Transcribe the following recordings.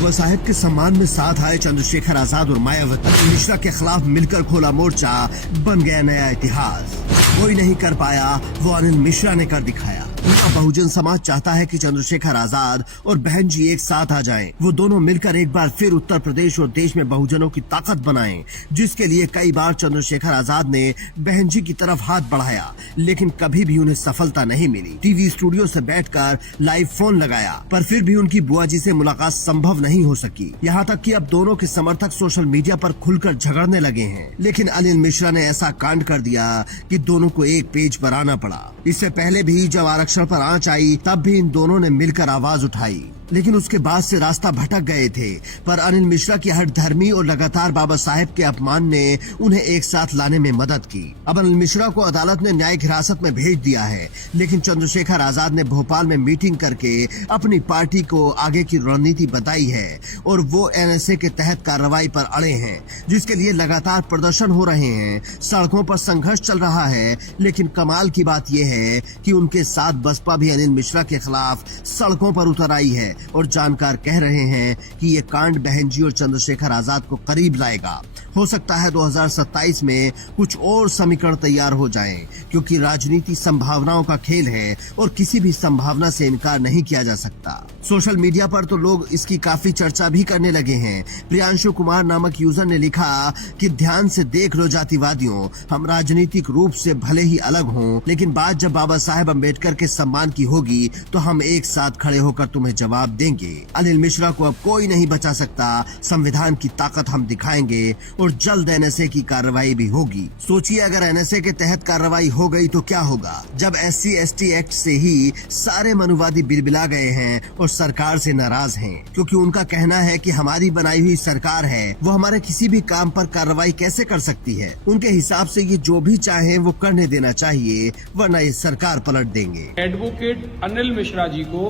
बाबा साहेब के सम्मान में साथ आए चंद्रशेखर आजाद और मायावती मिश्रा के खिलाफ मिलकर खोला मोर्चा, बन गया नया इतिहास। कोई नहीं कर पाया वो अनिल मिश्रा ने कर दिखाया। पूरा बहुजन समाज चाहता है कि चंद्रशेखर आजाद और बहन जी एक साथ आ जाएं। वो दोनों मिलकर एक बार फिर उत्तर प्रदेश और देश में बहुजनों की ताकत बनाएं, जिसके लिए कई बार चंद्रशेखर आजाद ने बहन जी की तरफ हाथ बढ़ाया, लेकिन कभी भी उन्हें सफलता नहीं मिली। टीवी स्टूडियो से बैठकर लाइव फोन लगाया, पर फिर भी उनकी बुआ जी से मुलाकात संभव नहीं हो सकी। यहाँ तक कि अब दोनों के समर्थक सोशल मीडिया पर खुलकर झगड़ने लगे हैं। लेकिन अनिल मिश्रा ने ऐसा कांड कर दिया कि दोनों को एक पेज पर आना पड़ा। इससे पहले भी जब आरक्षण पर आंच आई, तब भी इन दोनों ने मिलकर आवाज उठाई, लेकिन उसके बाद से रास्ता भटक गए थे। पर अनिल मिश्रा की हठ धर्मी और लगातार बाबा साहेब के अपमान ने उन्हें एक साथ लाने में मदद की। अब अनिल मिश्रा को अदालत ने न्यायिक हिरासत में भेज दिया है, लेकिन चंद्रशेखर आजाद ने भोपाल में मीटिंग करके अपनी पार्टी को आगे की रणनीति बताई है और वो एनएसए के तहत कार्रवाई पर अड़े हैं, जिसके लिए लगातार प्रदर्शन हो रहे हैं, सड़कों पर संघर्ष चल रहा है। लेकिन कमाल की बात यह है कि उनके साथ बसपा भी अनिल मिश्रा के खिलाफ सड़कों पर उतर आई है और जानकार कह रहे हैं कि ये कांड बहन जी और चंद्रशेखर आजाद को करीब लाएगा। हो सकता है 2027 में कुछ और समीकरण तैयार हो जाएं, क्योंकि राजनीति संभावनाओं का खेल है और किसी भी संभावना से इनकार नहीं किया जा सकता। सोशल मीडिया पर तो लोग इसकी काफी चर्चा भी करने लगे हैं। प्रियांशु कुमार नामक यूजर ने लिखा कि ध्यान से देख लो जातिवादियों, हम राजनीतिक रूप से भले ही अलग हों, लेकिन बात जब बाबा साहेब अम्बेडकर के सम्मान की होगी तो हम एक साथ खड़े होकर तुम्हें जवाब देंगे। अनिल मिश्रा को अब कोई नहीं बचा सकता। संविधान की ताकत हम दिखाएंगे और जल्द एनएसए की कार्रवाई भी होगी। सोचिए अगर एनएसए के तहत कार्रवाई हो गई तो क्या होगा, जब SC/ST एक्ट से ही सारे मनुवादी बिलबिला गए हैं और सरकार से नाराज हैं, क्योंकि उनका कहना है कि हमारी बनाई हुई सरकार है, वो हमारे किसी भी काम पर कार्रवाई कैसे कर सकती है। उनके हिसाब से ये जो भी चाहे वो करने देना चाहिए, वरना ये सरकार पलट देंगे। एडवोकेट अनिल मिश्रा जी को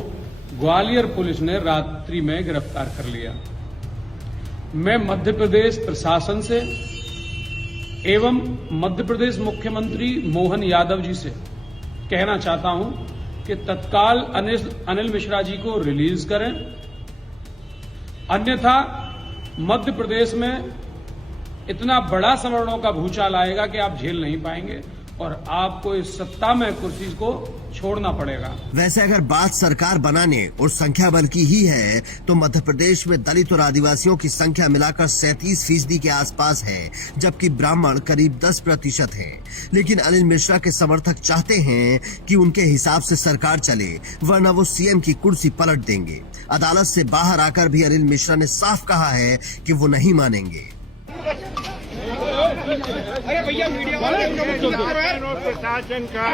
ग्वालियर पुलिस ने रात्रि में गिरफ्तार कर लिया। मैं मध्य प्रदेश प्रशासन से एवं मध्य प्रदेश मुख्यमंत्री मोहन यादव जी से कहना चाहता हूं कि तत्काल अनिल मिश्रा जी को रिलीज करें, अन्यथा मध्य प्रदेश में इतना बड़ा सवर्णों का भूचाल आएगा कि आप झेल नहीं पाएंगे और आपको इस सत्ता में कुर्सी को छोड़ना पड़ेगा। वैसे अगर बात सरकार बनाने और संख्या बल की ही है तो मध्य प्रदेश में दलित और आदिवासियों की संख्या मिलाकर 37% के आसपास है, जबकि ब्राह्मण करीब 10% है। लेकिन अनिल मिश्रा के समर्थक चाहते हैं कि उनके हिसाब से सरकार चले, वरना वो सीएम की कुर्सी पलट देंगे। अदालत से बाहर आकर भी अनिल मिश्रा ने साफ कहा है कि वो नहीं मानेंगे। अरे भैया मीडिया वाले प्रशासन का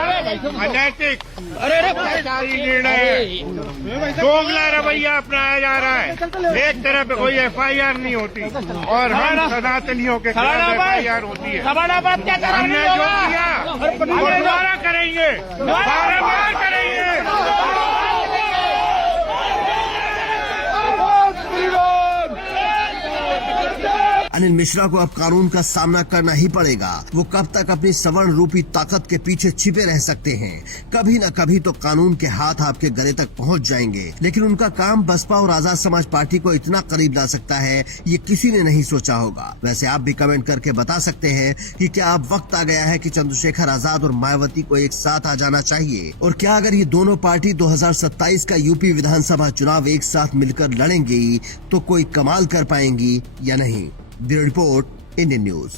अनैतिक सरकारी निर्णय दोगला रवैया अपनाया जा रहा है। एक तरफ कोई FIR नहीं होती और हम सनातनियों के खिलाफ FIR होती है। हमने जो किया दोबारा करेंगे, बार करेंगे। अनिल मिश्रा को अब कानून का सामना करना ही पड़ेगा। वो कब तक अपनी सवर्ण रूपी ताकत के पीछे छिपे रह सकते हैं। कभी न कभी तो कानून के हाथ आपके गले तक पहुंच जाएंगे। लेकिन उनका काम बसपा और आजाद समाज पार्टी को इतना करीब ला सकता है, ये किसी ने नहीं सोचा होगा। वैसे आप भी कमेंट करके बता सकते हैं कि क्या अब वक्त आ गया है कि चंद्रशेखर आजाद और मायावती को एक साथ आ जाना चाहिए, और क्या अगर ये दोनों पार्टी 2027 का यूपी विधानसभा चुनाव एक साथ मिलकर लड़ेंगी तो कोई कमाल कर पाएंगी या नहीं। Bureau report, Indian news.